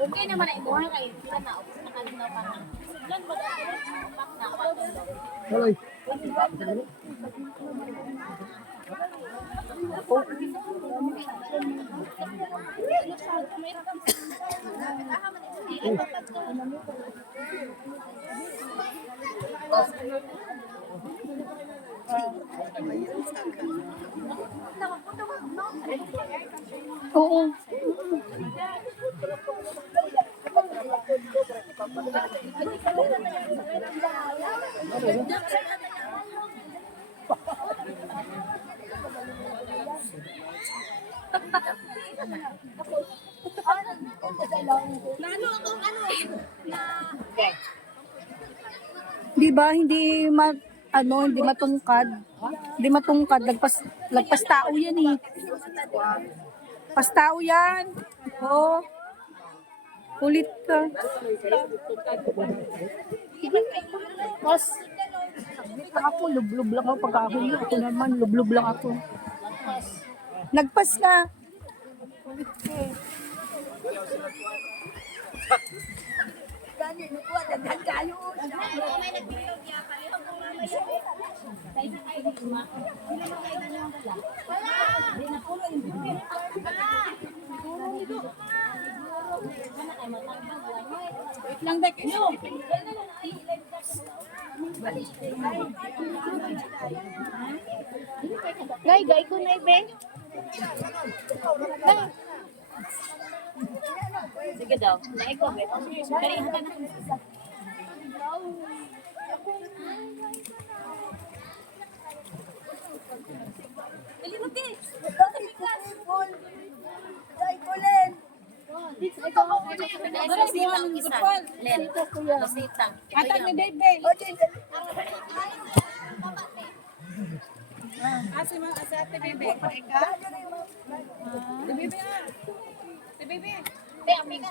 Okay naman ay buhay kay sila na nakalinaw pa na. Sudlan ba daw pak na ako. Hoy. Oo. Di ba hindi hindi matungkad. Hindi matungkad, lagpas tao 'yan eh. Pas tao 'yan. Oh, kulit ka. Pas ako, lublob lang ako pagkahuli. Ako naman, lublob lang ako. Nagpas ka. Kulit ka eh. Lang dek. Gay ko na ibe. Sige daw. Naik ko be. Kali hata na. Dali mo ti. Dai ko len. Len. Rosita. Atag ni Bebe. Asa mo asa Ate Bebe? Ika? Si Bebe ah. Si Bebe. Te, amiga.